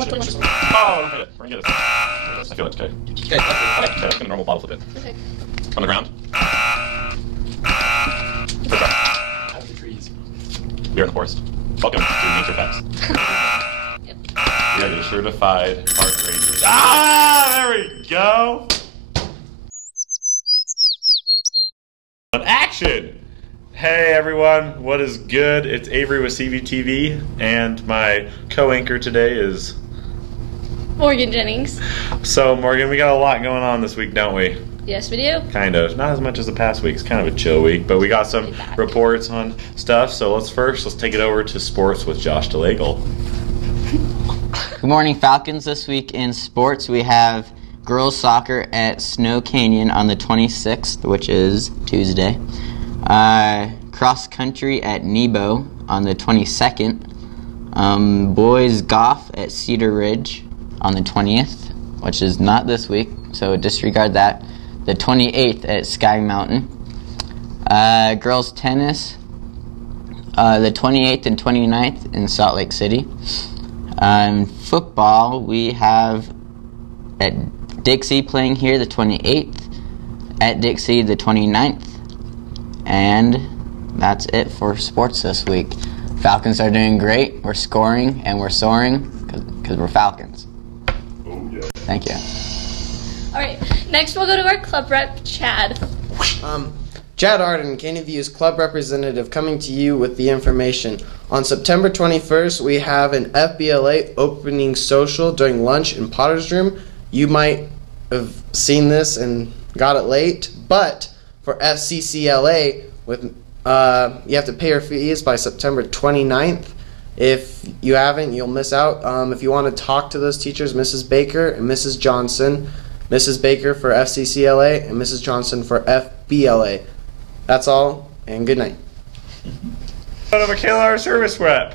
Oh, okay. We're gonna get it. I feel it. Okay. Okay, let's get a normal bottle flip in. Okay. On the ground. Out of the trees. We're in the forest. Welcome to Nature Facts. Yep. We are the certified park rangers. Ah, there we go. Action! Hey everyone, what is good? It's Avery with Cvtv, and my co-anchor today is Morgan Jennings. So Morgan, we got a lot going on this week, don't we? Yes, we do. Kind of. Not as much as the past week. It's kind of a chill week, but we got some reports on stuff. So let's take it over to sports with Josh DeLagle. Good morning, Falcons. This week in sports, we have girls soccer at Snow Canyon on the 26th, which is Tuesday. Cross country at Nebo on the 22nd. Boys golf at Cedar Ridge on the 20th, which is not this week, so disregard that. The 28th at Sky Mountain. Girls tennis, the 28th and 29th in Salt Lake City. Football, we have at Dixie playing here the 28th, at Dixie the 29th, and that's it for sports this week. Falcons are doing great. We're scoring and we're soaring because we're Falcons. Oh, yeah. Thank you. All right, next we'll go to our club rep, Chad. Chad Arden, Cvtv's club representative, coming to you with the information. On September 21st, we have an FBLA opening social during lunch in Potter's Room. You might have seen this and got it late, but for FCCLA, you have to pay your fees by September 29th. If you haven't, you'll miss out. If you want to talk to those teachers, Mrs. Baker and Mrs. Johnson, Mrs. Baker for FCCLA and Mrs. Johnson for FBLA. That's all, and good night. Michaela, our service rep.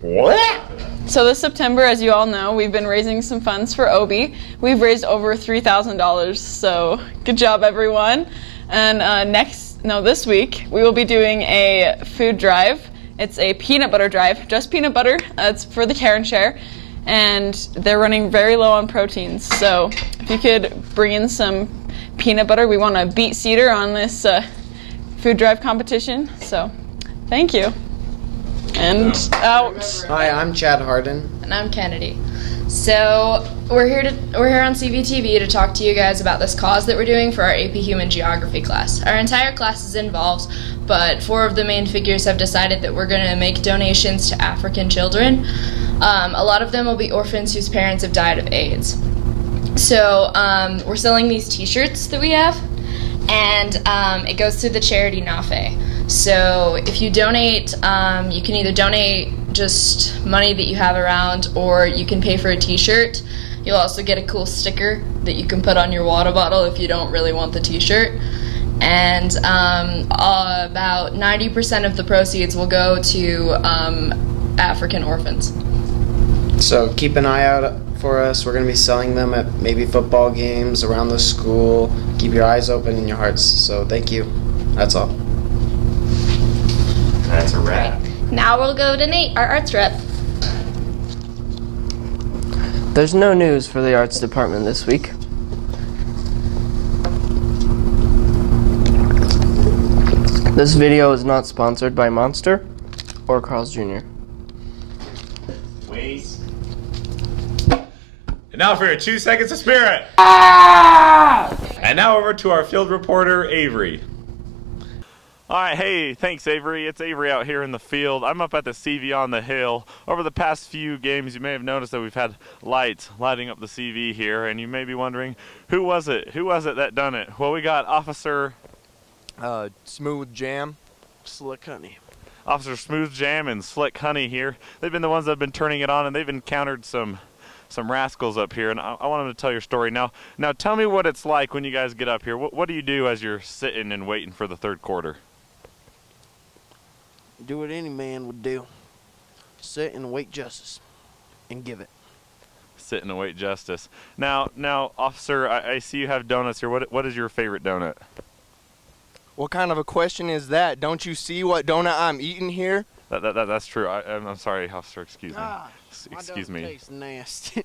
What? So this September, as you all know, we've been raising some funds for Obi. We've raised over $3,000, so good job, everyone. And this week, we will be doing a food drive. It's a peanut butter drive, just peanut butter. It's for the Care and Share, and they're running very low on proteins. So if you could bring in some peanut butter, we want to beat Cedar on this food drive competition. So thank you. And out. Hi, I'm Chad Harden. And I'm Kennedy. So we're here on Cvtv to talk to you guys about this cause that we're doing for our AP Human Geography class. Our entire class is involved, but 4 of the main figures have decided that we're going to make donations to African children. A lot of them will be orphans whose parents have died of AIDS. So we're selling these t-shirts that we have, and it goes to the charity NAFE. So if you donate, you can either donate just money that you have around, or you can pay for a t-shirt. You'll also get a cool sticker that you can put on your water bottle if you don't really want the t-shirt. And about 90% of the proceeds will go to African orphans. So keep an eye out for us. We're going to be selling them at maybe football games around the school. Keep your eyes open and your hearts. So thank you. That's all. That's a wrap. Now we'll go to Nate, our arts rep. There's no news for the arts department this week. This video is not sponsored by Monster or Carl's Jr. Waste. And now for your 2 seconds of spirit. Ah! And now over to our field reporter, Avery. Alright, hey, thanks Avery. It's Avery out here in the field. I'm up at the CV on the hill. Over the past few games, you may have noticed that we've had lights lighting up the CV here, and you may be wondering, who was it? Who was it that done it? Well, we got Officer Smooth Jam, Slick Honey. Officer Smooth Jam and Slick Honey here. They've been the ones that have been turning it on, and they've encountered some rascals up here, and I want them to tell your story. Now tell me what it's like when you guys get up here. What do you do as you're sitting and waiting for the third quarter? Do what any man would do. Sit and await justice. And give it. Sit and await justice. Now, officer, I see you have donuts here. What is your favorite donut? What kind of a question is that? Don't you see what donut I'm eating here? That's true. I'm sorry, officer. Excuse me. Excuse me. Tastes nasty.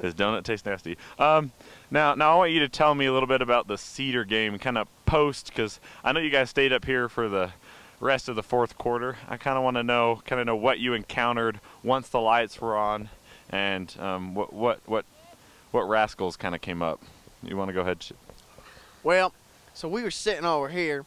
His donut tastes nasty. Now I want you to tell me a little bit about the Cedar game, kind of post, because I know you guys stayed up here for the rest of the fourth quarter. I kind of want to know, what you encountered once the lights were on, and what rascals kind of came up. You want to go ahead? Well, so we were sitting over here,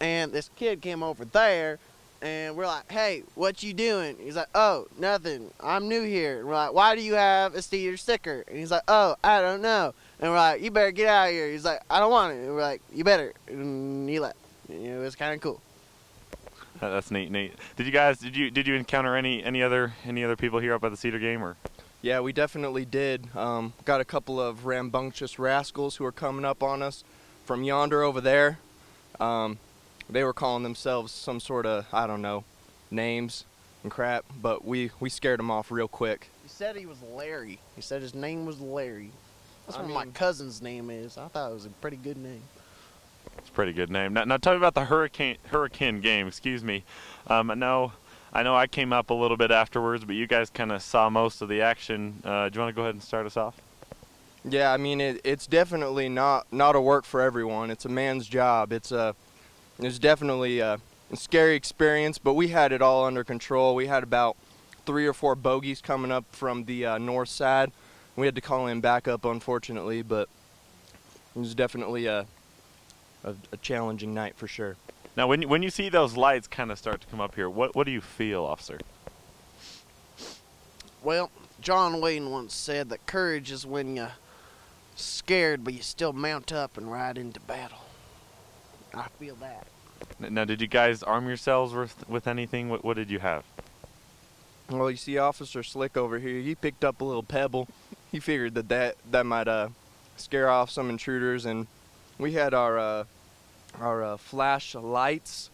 and this kid came over there, and we're like, "Hey, what you doing?" He's like, "Oh, nothing. I'm new here." And we're like, "Why do you have a Cedar sticker?" And he's like, "Oh, I don't know." And we're like, "You better get out of here." He's like, "I don't want it." And we're like, "You better." And he left. It was kind of cool. That's neat. Did you encounter any other people here up at the Cedar game, or? Yeah, we definitely did. Got a couple of rambunctious rascals who were coming up on us from yonder over there. They were calling themselves some sort of, I don't know, names and crap, but we scared them off real quick. He said he was Larry. He said his name was Larry. That's what my cousin's name is. I thought it was a pretty good name. It's a pretty good name. Now tell me about the hurricane game. Excuse me. I know I came up a little bit afterwards, but you guys kind of saw most of the action. Do you want to go ahead and start us off? Yeah, I mean it's definitely not a work for everyone. It's a man's job. It's definitely a scary experience, but we had it all under control. We had about 3 or 4 bogeys coming up from the north side. We had to call in backup, unfortunately, but it was definitely a challenging night for sure. Now, when you see those lights kind of start to come up here, what do you feel, officer? Well, John Wayne once said that courage is when you're scared, but you still mount up and ride into battle. I feel that. Now, did you guys arm yourselves with anything? What did you have? Well, you see Officer Slick over here, he picked up a little pebble. He figured that might scare off some intruders, and we had our flash lights,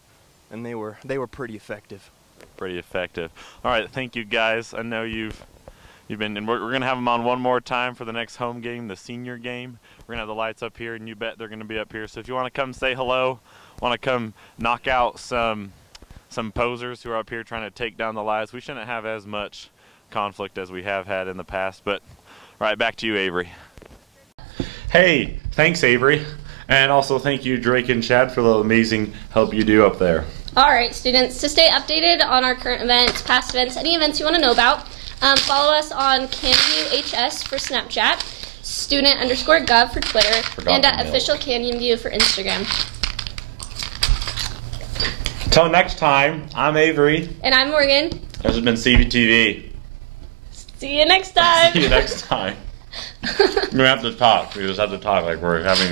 and they were pretty effective. Pretty effective. All right, thank you guys. I know you've been, and we're gonna have them on one more time for the next home game, the senior game. We're gonna have the lights up here, and you bet they're gonna be up here. So if you want to come say hello, want to come knock out some posers who are up here trying to take down the lights, we shouldn't have as much conflict as we have had in the past. But all right, back to you, Avery. Hey, thanks, Avery. And also thank you, Drake and Chad, for the amazing help you do up there. All right, students, to stay updated on our current events, past events, any events you want to know about, follow us on CanyonViewHS for Snapchat, student_gov for Twitter, and at official CanyonView for Instagram. Till next time, I'm Avery. And I'm Morgan. This has been Cvtv. See you next time. See you next time. We have to talk. We just have to talk like we're having